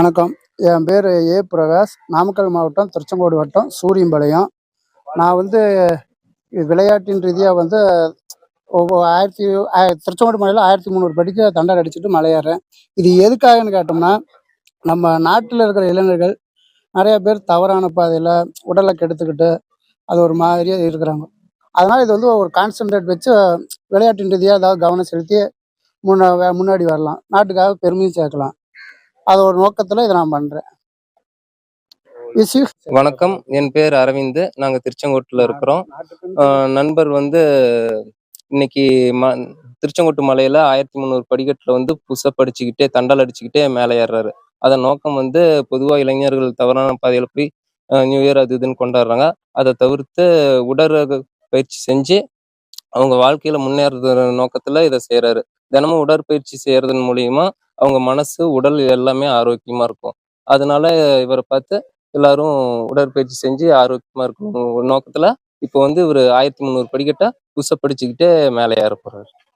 வணக்கம். என் பேர் பிரகாஷ். நாமக்கல் மாவட்டம் திருச்செங்கோடு வட்டம் சூரியம்பாளையம். நான் விளையாட்டின் ரீதியாக திருச்செங்கோடு மலையில் 1300 படிக்க தண்டால் அடிச்சுட்டு மலையேறேன். இது எதுக்காகன்னு கேட்டோம்னா, நம்ம நாட்டில் இருக்கிற இளைஞர்கள் நிறைய பேர் தவறான பாதையில் உடலை கெடுத்துக்கிட்டு அது ஒரு மாதிரியாக இருக்கிறாங்க. அதனால் இது ஒரு கான்சன்ட்ரேட் வச்சு விளையாட்டின் ரீதியாக ஏதாவது கவனம் செலுத்தி முன்னாடி வரலாம், நாட்டுக்காக பெருமையும் சேர்க்கலாம். அது ஒரு நோக்கத்தில் இதை நான் பண்ணுறேன். வணக்கம், என் பேர் அரவிந்த். நாங்க திருச்செங்கோட்டுல இருக்கிறோம். நண்பர் இன்னைக்கு திருச்செங்கோட்டு மலையில 1300 படிக்கட்டுல புஷ்அப் அடிச்சுக்கிட்டே தண்டால் அடிச்சுக்கிட்டே மேலே ஏறுறாரு. அதன் நோக்கம் பொதுவா இளைஞர்கள் தவறான பாதையில போய் நியூ இயர் அது இதுன்னு கொண்டாடுறாங்க. அதை தவிர்த்து உடற்பயிற்சி செஞ்சு அவங்க வாழ்க்கையில முன்னேறது நோக்கத்துல இதை செய்யறாரு. தினமும் உடற்பயிற்சி செய்யறதன் மூலியமா அவங்க மனசு, உடல் எல்லாமே ஆரோக்கியமா இருக்கும். அதனால இவரை பார்த்து எல்லாரும் உடற்பயிற்சி செஞ்சு ஆரோக்கியமா இருக்கும் நோக்கத்துல இப்போ இவர் 1300 படிக்கட்டை புஷ்அப் அடிச்சுக்கிட்டே மேலே ஏற போறாரு.